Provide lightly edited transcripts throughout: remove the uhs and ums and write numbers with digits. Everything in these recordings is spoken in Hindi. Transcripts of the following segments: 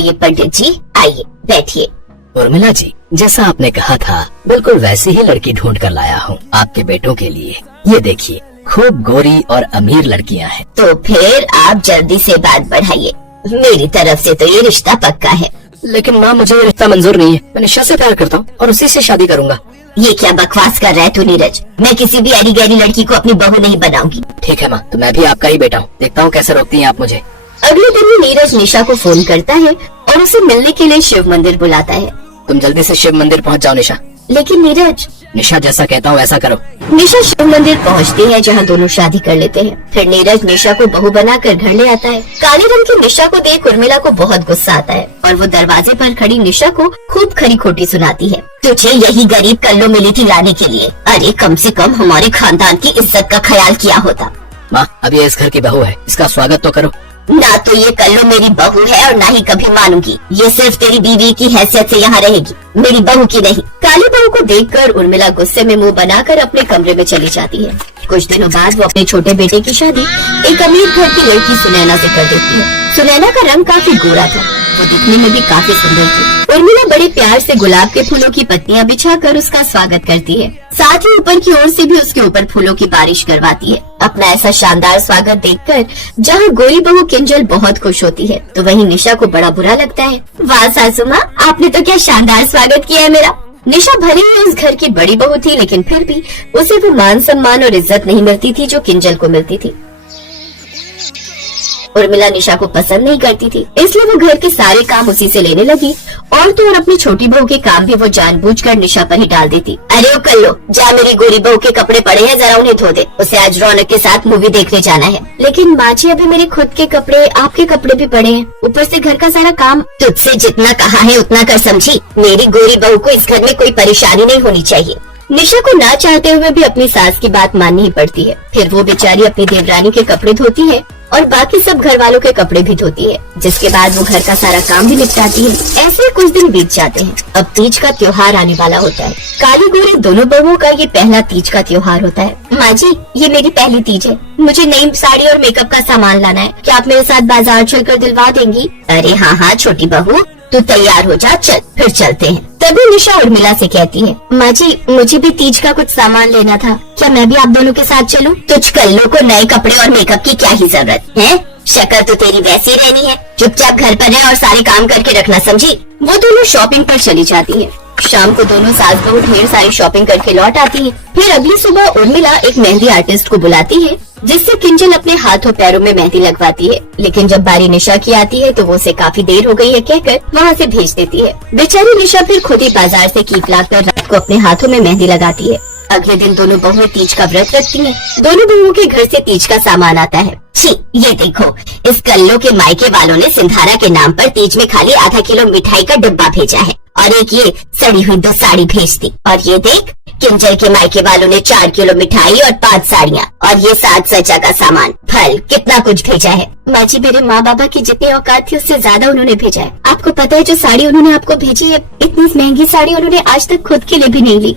आइए पंडित जी, आइए बैठिए। उर्मिला जी, जैसा आपने कहा था बिल्कुल वैसी ही लड़की ढूंढ कर लाया हूँ आपके बेटों के लिए। ये देखिए, खूब गोरी और अमीर लड़कियाँ हैं। तो फिर आप जल्दी से बात बढ़ाइए, मेरी तरफ से तो ये रिश्ता पक्का है। लेकिन माँ, मुझे ये रिश्ता मंजूर नहीं है। मैं निशा से प्यार करता हूँ और उसी से शादी करूँगा। ये क्या बकवास कर रहा है तू नीरज? मैं किसी भी ऐरी गैरी लड़की को अपनी बहू नहीं बनाऊंगी। ठीक है माँ, तो मैं भी आपका ही बेटा हूँ। देखता हूँ कैसे रोकती हैं आप मुझे। अगले दिन ही नीरज निशा को फोन करता है और उसे मिलने के लिए शिव मंदिर बुलाता है। तुम जल्दी से शिव मंदिर पहुँच जाओ निशा। लेकिन नीरज, निशा जैसा कहता हूँ वैसा करो। निशा शिव मंदिर पहुँचती है जहाँ दोनों शादी कर लेते हैं। फिर नीरज निशा को बहू बनाकर घर ले आता है। काले रंग की निशा को देख उर्मिला को बहुत गुस्सा आता है और वो दरवाजे पर खड़ी निशा को खूब खरी खोटी सुनाती है। तुझे यही गरीब कल्लो मिली थी लाने के लिए? अरे कम से कम हमारे खानदान की इज्जत का ख्याल किया होता। माँ, अब ये इस घर की बहू है, इसका स्वागत तो करो। ना तो ये कल्लो मेरी बहू है और ना ही कभी मानूंगी। ये सिर्फ तेरी बीवी की हैसियत से यहाँ रहेगी, मेरी बहू की नहीं। काली बहू को देखकर उर्मिला गुस्से में मुंह बनाकर अपने कमरे में चली जाती है। कुछ दिनों बाद वो अपने छोटे बेटे की शादी एक अमीर घर की लड़की सुनैना से कर देती है। सुनैना का रंग काफी गोरा था, वो दिखने में भी काफी सुंदर थी। उर्मिला बड़े प्यार से गुलाब के फूलों की पत्तियां बिछाकर उसका स्वागत करती है। साथ ही ऊपर की ओर से भी उसके ऊपर फूलों की बारिश करवाती है। अपना ऐसा शानदार स्वागत देखकर जहाँ गोरी बहू किंजल बहुत खुश होती है, तो वहीं निशा को बड़ा बुरा लगता है। वाह सासू माँ, आपने तो क्या शानदार स्वागत किया है मेरा। निशा भले ही उस घर की बड़ी बहू थी, लेकिन फिर भी उसे वो मान सम्मान और इज्जत नहीं मिलती थी जो किंजल को मिलती थी। उर्मिला निशा को पसंद नहीं करती थी, इसलिए वो घर के सारे काम उसी से लेने लगी और तो और अपनी छोटी बहू के काम भी वो जानबूझकर निशा पर ही डाल देती। अरे ओ कल्लो, जा मेरी गोरी बहू के कपड़े पड़े हैं, जरा उन्हें धो दे, उसे आज रौनक के साथ मूवी देखने जाना है। लेकिन माँ जी, अभी मेरे खुद के कपड़े, आपके कपड़े भी पड़े हैं, ऊपर से घर का सारा काम। तुझसे जितना कहा है उतना कर समझी। मेरी गोरी बहू को इस घर में कोई परेशानी नहीं होनी चाहिए। निशा को ना चाहते हुए भी अपनी सास की बात माननी ही पड़ती है। फिर वो बेचारी अपनी देवरानी के कपड़े धोती है और बाकी सब घर वालों के कपड़े भी धोती है, जिसके बाद वो घर का सारा काम भी निपटाती है। ऐसे कुछ दिन बीत जाते हैं। अब तीज का त्योहार आने वाला होता है। काली गोरी दोनों बहुओं का ये पहला तीज का त्योहार होता है। माँ जी, ये मेरी पहली तीज है, मुझे नई साड़ी और मेकअप का सामान लाना है, क्या आप मेरे साथ बाजार चलकर दिलवा देंगी? अरे हाँ हाँ छोटी बहू, तू तैयार हो जा, चल फिर चलते हैं। तभी निशा उर्मिला से कहती है, माँ जी, मुझे भी तीज का कुछ सामान लेना था, क्या मैं भी आप दोनों के साथ चलूं? तुझ कल्लो को नए कपड़े और मेकअप की क्या ही जरूरत है? शक्ल तो तेरी वैसी रहनी है, चुपचाप घर पर रह और सारे काम करके रखना, समझी? वो दोनों शॉपिंग पर चली जाती है। शाम को दोनों सास बहू ढेर सारी शॉपिंग करके लौट आती है। फिर अगली सुबह उर्मिला एक मेहंदी आर्टिस्ट को बुलाती है, जिससे किंजल अपने हाथों पैरों में मेहंदी लगवाती है। लेकिन जब बारी निशा की आती है तो वो उसे काफी देर हो गई है कहकर वहाँ से भेज देती है। बेचारी निशा फिर खुद ही बाजार से कीप लाकर रात को अपने हाथों में मेहंदी लगाती है। अगले दिन दोनों बहुएं तीज का व्रत रखती हैं। दोनों बहुओं के घर से तीज का सामान आता है। छी, ये देखो, इस कल्लो के मायके वालों ने सिंधारा के नाम पर तीज में खाली आधा किलो मिठाई का डिब्बा भेजा है और एक ये सड़ी हुई 2 साड़ी भेज दी। और ये देख, किंजल के मायके वालों ने 4 किलो मिठाई और 5 साड़ियाँ और ये 7 सजा का सामान, फल, कितना कुछ भेजा है। माँ जी, मेरे माँ बाबा की जितनी औकात थी उससे ज्यादा उन्होंने भेजा है। आपको पता है जो साड़ी उन्होंने आपको भेजी है, इतनी महंगी साड़ी उन्होंने आज तक खुद के लिए भी नहीं ली।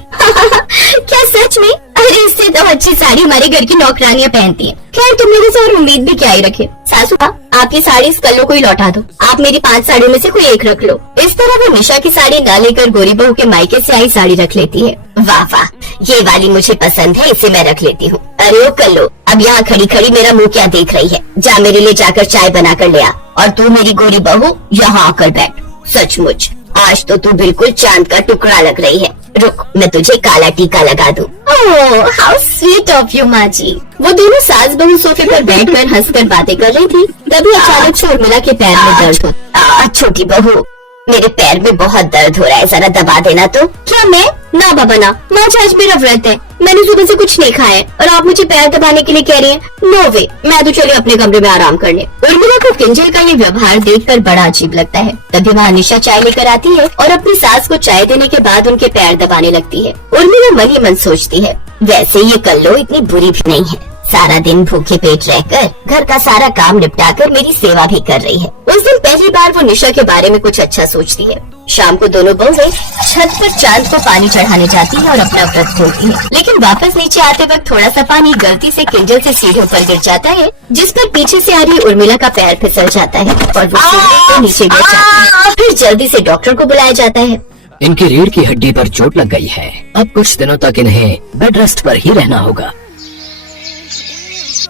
क्या सच में? अरे इससे तो अच्छी साड़ी हमारे घर की नौकरानियां पहनती हैं। खैर तुम मेरे से और उम्मीद भी क्या ही रखे। सासू माँ, आप ये साड़ी इस कल्लो को ही लौटा दो, आप मेरी 5 साड़ियों में से कोई एक रख लो। इस तरह वो निशा की साड़ी न लेकर गोरी बहू के मायके से आई साड़ी रख लेती है। वाह वाह, ये वाली मुझे पसंद है, इसे मैं रख लेती हूँ। अरे ओ कल्लो, अब यहाँ खड़ी खड़ी मेरा मुँह क्या देख रही है? जा मेरे लिए जाकर चाय बना कर ले आ, और तू मेरी गोरी बहू यहाँ आकर बैठ। सचमुच आज तो तू बिल्कुल चांद का टुकड़ा लग रही है। रुक, मैं तुझे काला टीका लगा दूं। ओह, हाउ स्वीट ऑफ यू माँ जी। वो दोनों सास बहू सोफे पर बैठकर हंसकर बातें कर रही थी। तभी अचानक से उर्मिला के पैर में दर्द हो। छोटी बहू, मेरे पैर में बहुत दर्द हो रहा है, जरा दबा देना तो। क्या मैं? ना बाबा ना, आज मेरा व्रत है, मैंने सुबह से कुछ नहीं खाया है और आप मुझे पैर दबाने के लिए कह रही हैं? नो वे, मैं तो चली अपने कमरे में आराम करने। उर्मिला को किंजल का ये व्यवहार देखकर बड़ा अजीब लगता है। तभी वहाँ निशा चाय लेकर आती है और अपनी सास को चाय देने के बाद उनके पैर दबाने लगती है। उर्मिला मन ही मन सोचती है, वैसे ये कल्लो इतनी बुरी भी नहीं है, सारा दिन भूखे पेट रहकर घर का सारा काम निपटाकर मेरी सेवा भी कर रही है। उस दिन पहली बार वो निशा के बारे में कुछ अच्छा सोचती है। शाम को दोनों बहुएं छत पर चांद को पानी चढ़ाने जाती हैं और अपना व्रत खोलती हैं। लेकिन वापस नीचे आते वक्त थोड़ा सा पानी गलती से किंजल से सीढ़ियों पर गिर जाता है, जिस पर पीछे से आ रही उर्मिला का पैर फिसल जाता है और वो सीढ़ी से नीचे गिर जाती है। फिर जल्दी से डॉक्टर को बुलाया जाता है। इनकी रीढ़ की हड्डी पर चोट लग गई है। अब कुछ दिनों तक इन्हें बेड रेस्ट पर ही रहना होगा।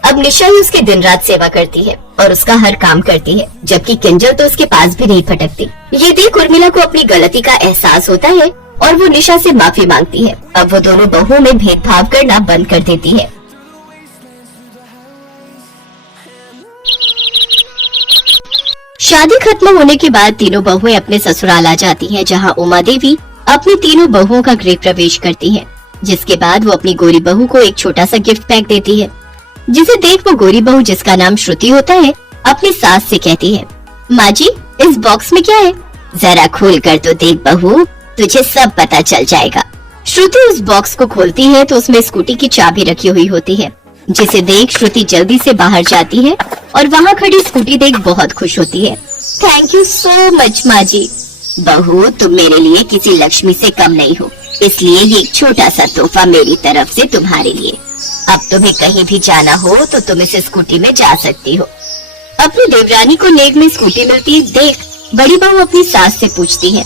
अब निशा ही उसकी दिन रात सेवा करती है और उसका हर काम करती है, जबकि किंजल तो उसके पास भी नहीं फटकती। ये देख उर्मिला को अपनी गलती का एहसास होता है और वो निशा से माफी मांगती है। अब वो दोनों बहुओं में भेदभाव करना बंद कर देती है। शादी खत्म होने के बाद तीनों बहुएं अपने ससुराल आ जाती हैं, जहां उमा देवी अपनी तीनों बहुओं का गृह प्रवेश करती है। जिसके बाद वो अपनी गोरी बहू को एक छोटा सा गिफ्ट पैक देती है, जिसे देख वो गोरी बहू, जिसका नाम श्रुति होता है, अपनी सास से कहती है, माँ जी इस बॉक्स में क्या है? जरा खोल कर तो देख बहू, तुझे सब पता चल जाएगा। श्रुति उस बॉक्स को खोलती है तो उसमें स्कूटी की चाबी रखी हुई होती है, जिसे देख श्रुति जल्दी से बाहर जाती है और वहाँ खड़ी स्कूटी देख बहुत खुश होती है। थैंक यू सो मच माँ जी। बहू तुम मेरे लिए किसी लक्ष्मी से कम नहीं हो, इसलिए ये एक छोटा सा तोहफा मेरी तरफ से तुम्हारे लिए। अब तुम्हें कहीं भी जाना हो तो तुम इस स्कूटी में जा सकती हो। अपनी देवरानी को नेक में स्कूटी मिलती देख बड़ी बहू अपनी सास से पूछती है,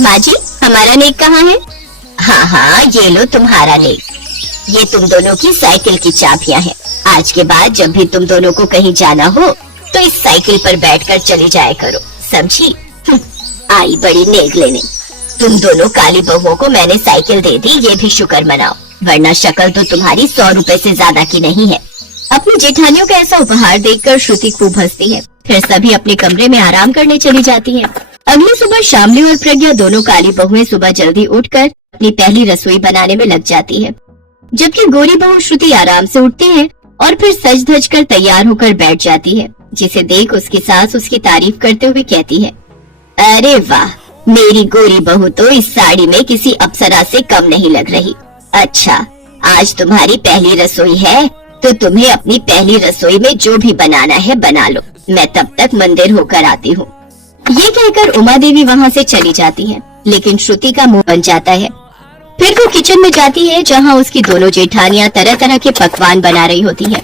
माँ जी हमारा नेक कहाँ है? हाँ हाँ ये लो तुम्हारा नेक, ये तुम दोनों की साइकिल की चाबियाँ हैं। आज के बाद जब भी तुम दोनों को कहीं जाना हो तो इस साइकिल पर बैठकर चली जाया करो, समझी? आई बड़ी नेक लेने। तुम दोनों काली बहुओं को मैंने साइकिल दे दी, ये भी शुक्र मनाओ, वरना शक्ल तो तुम्हारी 100 रुपए से ज्यादा की नहीं है। अपनी जेठानियों का ऐसा उपहार देखकर श्रुति खूब हंसती है। फिर सभी अपने कमरे में आराम करने चली जाती हैं। अगली सुबह शामली और प्रज्ञा दोनों काली बहुएं सुबह जल्दी उठकर अपनी पहली रसोई बनाने में लग जाती है, जबकि गोरी बहू श्रुति आराम से उठती है और फिर सज धज कर तैयार होकर बैठ जाती है, जिसे देख उसकी सास उसकी तारीफ करते हुए कहती है, अरे वाह मेरी गोरी बहू तो इस साड़ी में किसी अप्सरा से कम नहीं लग रही। अच्छा आज तुम्हारी पहली रसोई है तो तुम्हें अपनी पहली रसोई में जो भी बनाना है बना लो, मैं तब तक मंदिर होकर आती हूँ। ये कहकर उमा देवी वहाँ से चली जाती है, लेकिन श्रुति का मुंह बन जाता है। फिर वो किचन में जाती है, जहाँ उसकी दोनों जेठानियाँ तरह तरह के पकवान बना रही होती है।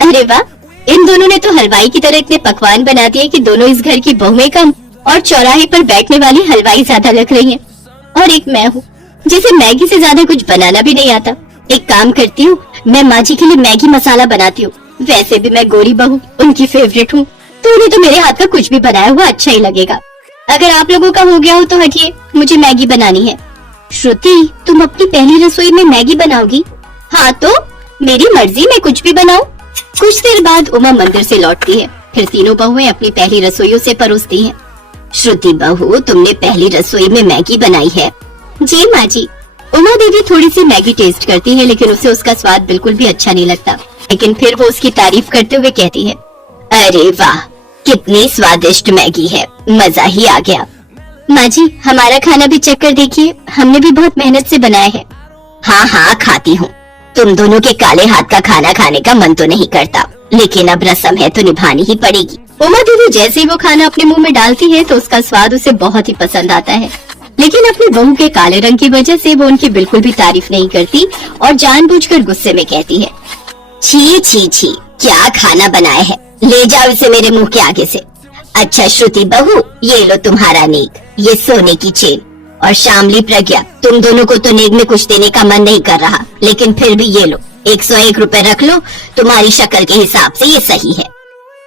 अरे वाह, इन दोनों ने तो हलवाई की तरह इतने पकवान बना दिए कि दोनों इस घर की बहुएं कम और चौराहे पर बैठने वाली हलवाई ज्यादा लग रही हैं। और एक मैं हूँ जिसे मैगी से ज्यादा कुछ बनाना भी नहीं आता। एक काम करती हूँ, मैं माँ जी के लिए मैगी मसाला बनाती हूँ। वैसे भी मैं गोरी बहू उनकी फेवरेट हूँ, तो उन्हें तो मेरे हाथ का कुछ भी बनाया हुआ अच्छा ही लगेगा। अगर आप लोगों का हो गया हो तो हटिए, मुझे मैगी बनानी है। श्रुति तुम अपनी पहली रसोई में मैगी बनाओगी? हाँ तो मेरी मर्जी, मैं कुछ भी बनाऊं। कुछ देर बाद उमा मंदिर से लौटती है। फिर तीनों बहुएं अपनी पहली रसोइयों से परोसती हैं। श्रुति बहू तुमने पहली रसोई में मैगी बनाई है? जी माँ जी। उमा देवी थोड़ी सी मैगी टेस्ट करती है, लेकिन उसे उसका स्वाद बिल्कुल भी अच्छा नहीं लगता। लेकिन फिर वो उसकी तारीफ करते हुए कहती है, अरे वाह कितनी स्वादिष्ट मैगी है, मजा ही आ गया। माँ जी हमारा खाना भी चेक कर देखिए, हमने भी बहुत मेहनत से बनाया है। हाँ हाँ खाती हूँ, तुम दोनों के काले हाथ का खाना खाने का मन तो नहीं करता, लेकिन अब रस्म है तो निभानी ही पड़ेगी। उमा देवी जैसे ही वो खाना अपने मुंह में डालती है तो उसका स्वाद उसे बहुत ही पसंद आता है, लेकिन अपनी बहू के काले रंग की वजह से वो उनकी बिल्कुल भी तारीफ नहीं करती और जानबूझकर गुस्से में कहती है, छी छी छी क्या खाना बनाया है, ले जाओ इसे मेरे मुंह के आगे से। अच्छा श्रुति बहू ये लो तुम्हारा नेक, ये सोने की चेन। और शामली प्रज्ञा तुम दोनों को तो नेक में कुछ देने का मन नहीं कर रहा, लेकिन फिर भी ये लो 101 रुपए रख लो, तुम्हारी शक्ल के हिसाब से ये सही है।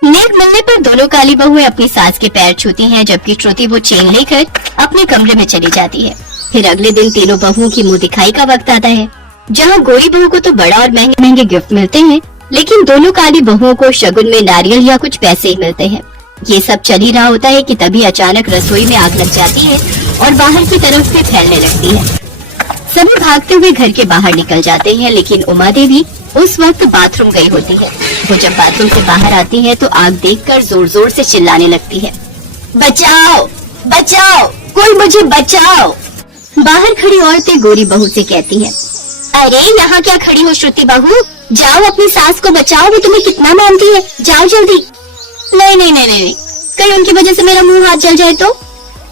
नेक मिलने पर दोनों काली बहुएं अपनी सास के पैर छूती हैं, जबकि श्रुति वो चेन लेकर अपने कमरे में चली जाती है। फिर अगले दिन तीनों बहुओं की मुंह दिखाई का वक्त आता है, जहाँ गोरी बहू को तो बड़ा और महंगे महंगे गिफ्ट मिलते हैं, लेकिन दोनों काली बहुओं को शगुन में नारियल या कुछ पैसे ही मिलते हैं। ये सब चल ही रहा होता है कि तभी अचानक रसोई में आग लग जाती है और बाहर की तरफ से फैलने लगती है। सभी भागते हुए घर के बाहर निकल जाते हैं, लेकिन उमा देवी उस वक्त बाथरूम गई होती है। वो जब बाथरूम से बाहर आती है तो आग देखकर जोर जोर से चिल्लाने लगती है, बचाओ बचाओ, कोई मुझे बचाओ। बाहर खड़ी औरतें गोरी बहू से कहती है, अरे यहाँ क्या खड़ी हो श्रुति बहू, जाओ अपनी सास को बचाओ, वो तुम्हें कितना मानती है, जाओ जल्दी। नहीं नहीं नहीं नहीं, कहीं उनकी वजह से मेरा मुंह हाथ जल जाए तो।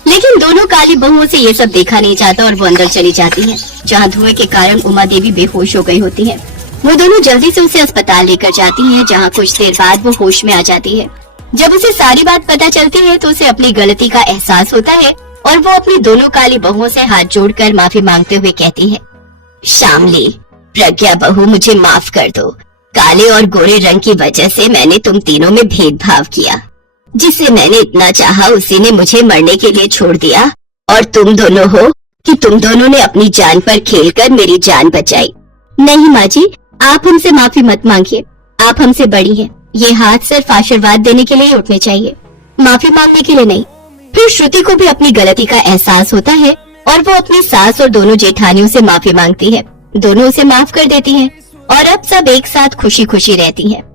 लेकिन दोनों काली बहुओं से ये सब देखा नहीं जाता और वो अंदर चली जाती है, जहाँ धुएं के कारण उमा देवी बेहोश हो गई होती है। वो दोनों जल्दी से उसे अस्पताल लेकर जाती हैं, जहाँ कुछ देर बाद वो होश में आ जाती है। जब उसे सारी बात पता चलती है तो उसे अपनी गलती का एहसास होता है और वो अपनी दोनों काली बहुओं से हाथ जोड़कर माफी मांगते हुए कहती है, शामली, प्रज्ञा बहू, मुझे माफ कर दो। काले और गोरे रंग की वजह से मैंने तुम तीनों में भेदभाव किया। जिसे मैंने इतना चाहा उसी ने मुझे मरने के लिए छोड़ दिया, और तुम दोनों हो कि तुम दोनों ने अपनी जान पर खेलकर मेरी जान बचाई। नहीं माँ जी, आप हमसे माफी मत मांगिए, आप हमसे बड़ी हैं। ये हाथ सिर्फ आशीर्वाद देने के लिए उठने चाहिए, माफी मांगने के लिए नहीं। फिर श्रुति को भी अपनी गलती का एहसास होता है और वो अपनी सास और दोनों जेठानियों से माफी मांगती है। दोनों उसे माफ कर देती हैं और अब सब एक साथ खुशी खुशी रहती हैं।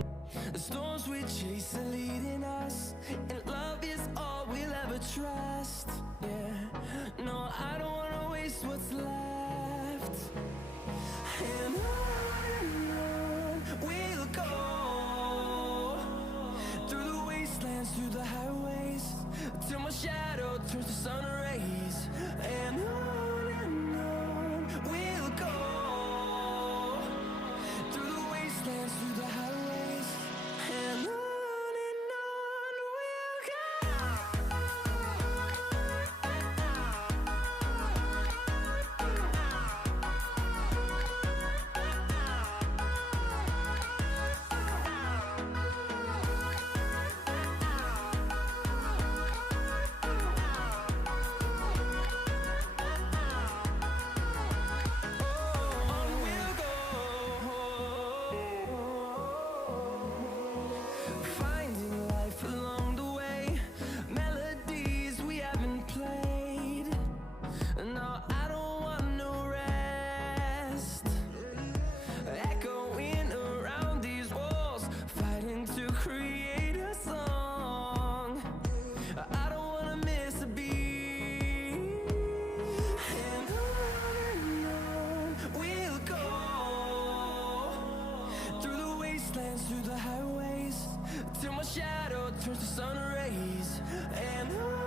Till my shadow turns to sun rays, and